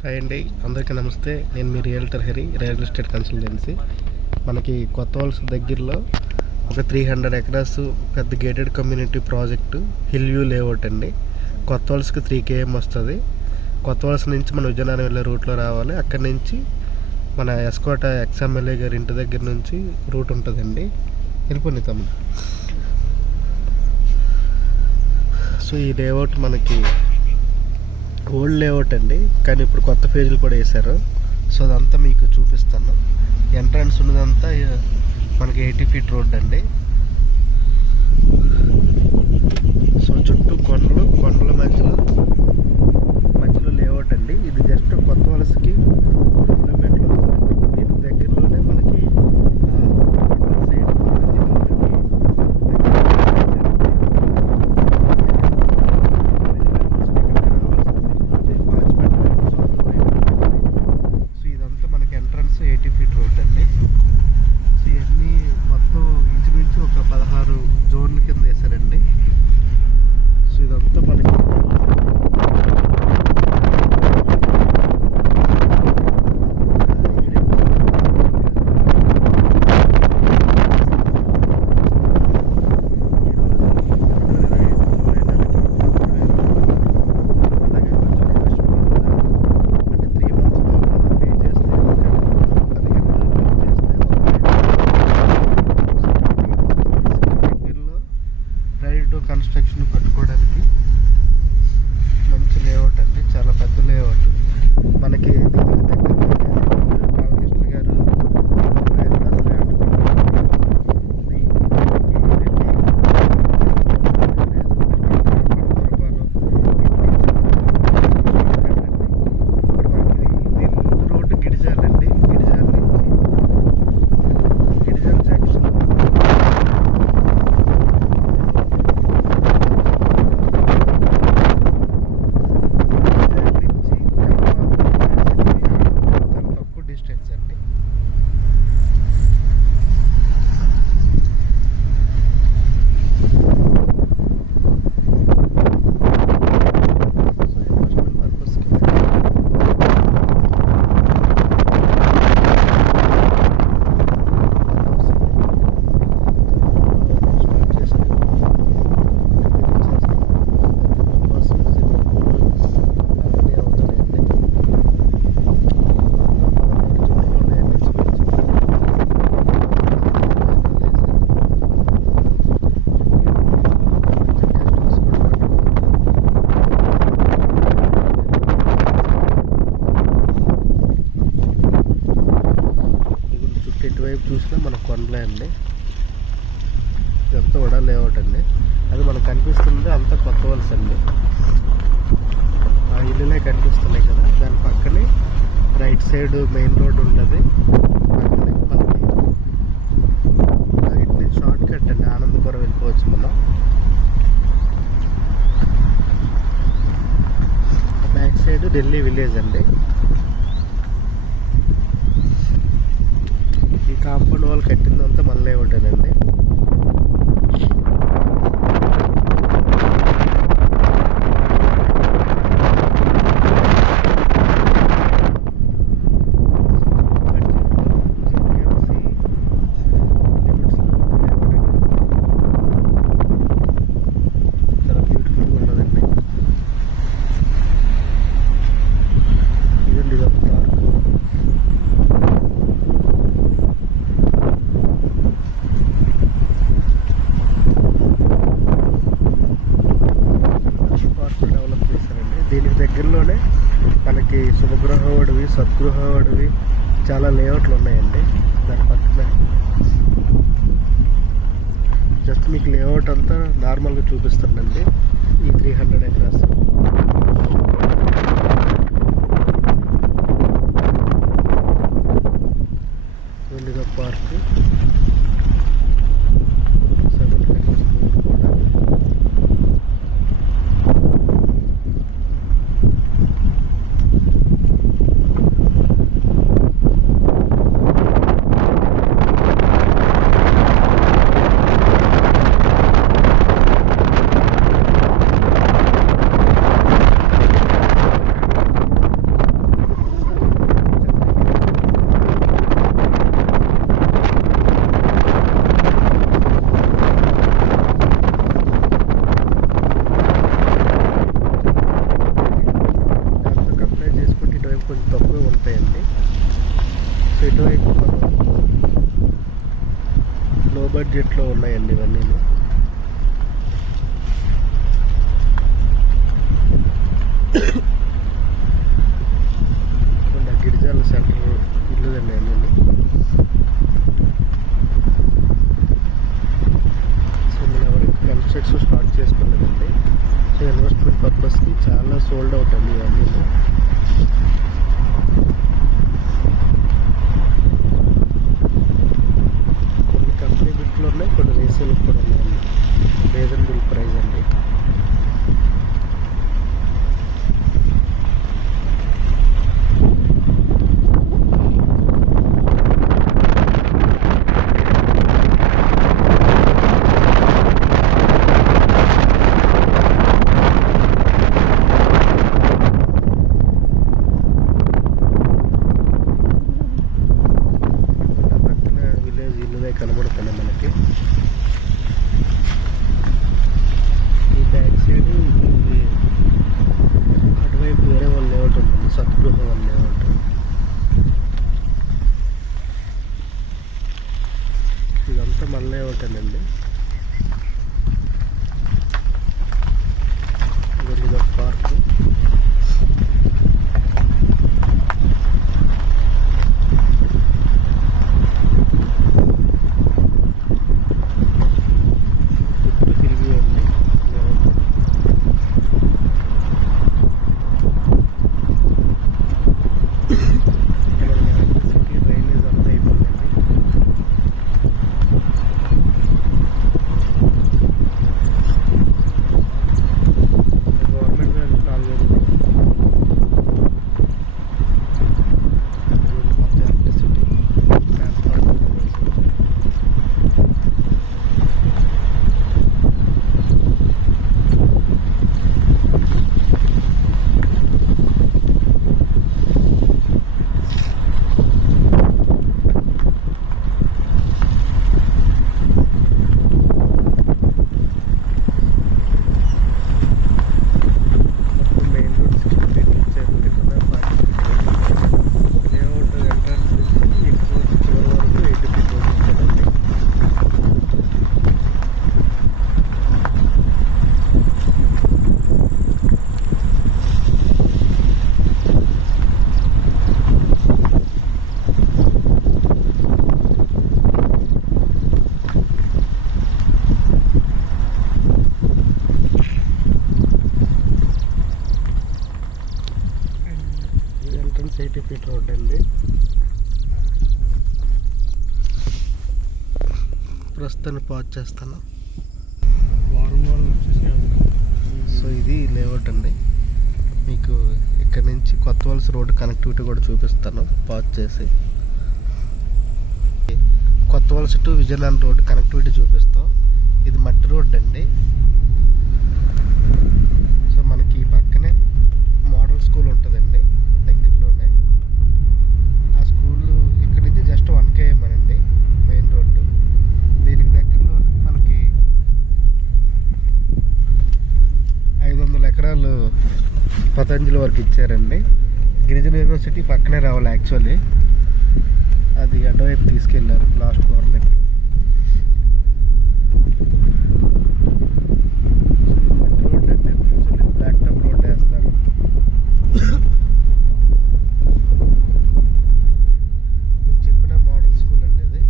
హాయ్ అండి, అందరికీ నమస్తే. నేను మీ realtor Hari, real estate consultancy. మనకి కొత్త వలస దగ్గరలో ఒక 300 ఎకరాస్ పెద్ద gated community project hill view layout అండి. కొత్త వలసకి 3 km వస్తుంది. కొత్త వలస నుంచి మన విజయనగరం వెళ్ళే రూట్లో రావాలి. అక్కడి నుంచి మన ఎస్కోట ఎక్స్ఎమ్మెల్యే గారి ఇంటి దగ్గర నుంచి రూట్ ఉంటుందండి. వెళ్ళిపోయింది తమ్ముడు. సో ఈ లేఅవుట్ మనకి ఓల్డ్ లేఅవుట్ అండి, కానీ ఇప్పుడు కొత్త ఫేజ్లు కూడా వేశారు. సో అదంతా మీకు చూపిస్తాను. ఎంట్రన్స్ ఉన్నదంతా మనకి 80 feet రోడ్ అండి. సో చుట్టూ కొండల మధ్యలో లేఅవుట్ అండి. ఇది జస్ట్ కొత్త వలసకి 2 కిలోమీటర్లు వస్తుంది. దీని దగ్గరలోనే మనకి సైడ్ సో ఇదంతా మనకి ఎంట్రన్స్ 80 feet రోడ్ అండి. సో ఇవన్నీ మొత్తం ఇంచుమించు ఒక 16 జోన్ల కింద వేశారండి. సో ఇదంతా మనకి కన్స్ట్రక్షన్ కట్టుకోవడానికి మంచి లేఅవుట్ అండి. చాలా పెద్ద లేఅవుట్. మనకి దీనికి దగ్గర బాలకృష్ణ గారు రోడ్డు గిడిజాలండి. గిడిజాల నుంచి గిడిజాల జంక్షన్ డిస్టెన్స్ అండి. సో ఎమోషనల్ పర్పస్కి ఎటువైపు చూసినా మనకు కొండలే అండి. ఇదంతా కూడా లేఅవుట్ అండి. అది మనకు కనిపిస్తుంది అంతా కొత్త వలస అండి. ఆ ఇల్లులే కనిపిస్తున్నాయి కదా, దాని పక్కనే రైట్ సైడ్ మెయిన్ రోడ్ ఉండదు. మనకి ఇట్లా షార్ట్ కట్ అండి, ఆనందపురం వెళ్ళిపోవచ్చు మనం. బ్యాక్ సైడ్ ఢిల్లీ విలేజ్ అండి. ఈ కాంపౌండ్ వాళ్ళు కట్టిందంతా మళ్ళీ ఒకటేనండి. చాలా బ్యూటిఫుల్గా ఉన్నదండి. ఇదండి ఇదొక పార్క్. డెవలప్ చేశారండి. దీనికి దగ్గరలోనే మనకి శుభగృహ అడవి, సద్గృహ అడవి చాలా లేఅవుట్లు ఉన్నాయండి. దాని పక్కన జస్ట్ మీకు లేఅవుట్ అంతా నార్మల్గా చూపిస్తుందండి. ఈ 300 ఎకరాస్ ఇదిగో పార్క్. కొంచెం తక్కువ ఉంటాయండి. సో ఇటువైపు మనం లో బడ్జెట్లో ఉన్నాయండి ఇవన్నీ. గిరిజాల సెంటర్ ఇల్లు అండి అన్నీ. సో నేను ఎవరికి కన్స్ట్రక్షన్ స్టార్ట్ చేసుకోలేదండి. సో ఇన్వెస్ట్మెంట్ పర్పస్కి చాలా సోల్డ్ అవుట్ అండి ఇవన్నీ. కొన్ని కంపెనీ బిట్లు ఉన్నాయి, కొన్ని రీసేల్ కూడా ఉన్నాయండి. రీజనబుల్ ప్రైస్ అండి. కనబడుతున్నాయి మనకి. ఈ బ్యాక్ సైడ్ ఇది అటువైపు వేరే వాళ్ళ లేఅవుట్ ఉంటుంది, సత్గృహ వాళ్ళ లేఅవుట్. ఇదంతా మన లేఅవుటేనండి. ఇది ఒక పార్క్. ఎంట్రన్స్ 80 feet రోడ్ అండి. ప్రస్తుతాన్ని పాజ్ చేస్తాను. సో ఇది లేఅవుట్ అండి. మీకు ఇక్కడ నుంచి కొత్త వలస రోడ్డు కనెక్టివిటీ కూడా చూపిస్తాను పాజ్ చేసి. కొత్త వలస టు విజయనగరం రోడ్డు కనెక్టివిటీ చూపిస్తాం. ఇది మట్టి రోడ్డు అండి. సో మనకి ఈ పక్కనే మోడల్ స్కూల్ ఉంటుందండి దగ్గరలోనే. ఆ స్కూల్ ఇక్కడ నుంచి జస్ట్ 1 km అండి మెయిన్ రోడ్డు. దీనికి దగ్గరలోనే మనకి 500 ఎకరాలు పతంజలి వరకు ఇచ్చారండి. గిరిజన యూనివర్సిటీ పక్కనే రావాలి యాక్చువల్లీ. అది అటువైపు తీసుకెళ్ళారు లాస్ట్ గవర్నమెంట్. రోడ్ అంటే ఫ్యూచర్లో బ్లాక్ టాప్ రోడ్ వేస్తారు. మీకు చెప్పిన మోడల్ స్కూల్ అండి ఇది.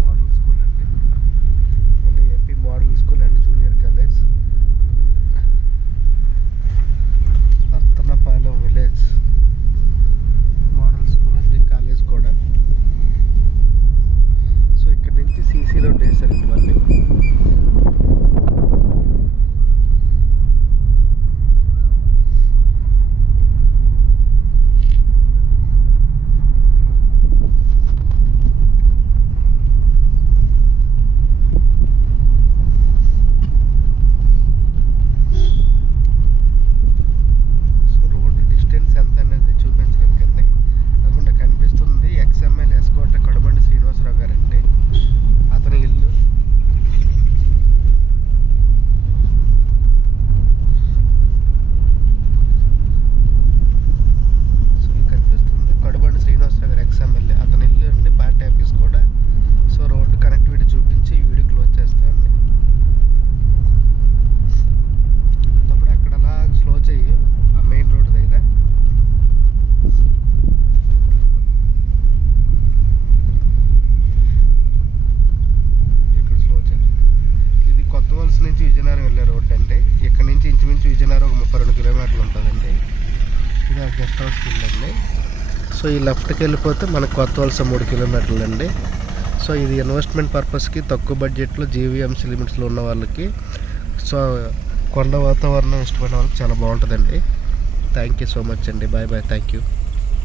మోడల్ స్కూల్ అండి. ఈ లెఫ్ట్కి వెళ్ళిపోతే మనకు కొత్త వలస 3 కిలోమీటర్లు అండి. సో ఇది ఇన్వెస్ట్మెంట్ పర్పస్కి తక్కువ బడ్జెట్లో జీవీఎంసీ లిమిట్స్లో ఉన్న వాళ్ళకి, సో కొండ వాతావరణం ఇష్టపడిన వాళ్ళకి చాలా బాగుంటుందండి. థ్యాంక్ యూ సో మచ్ అండి. Bye bye. Thank you.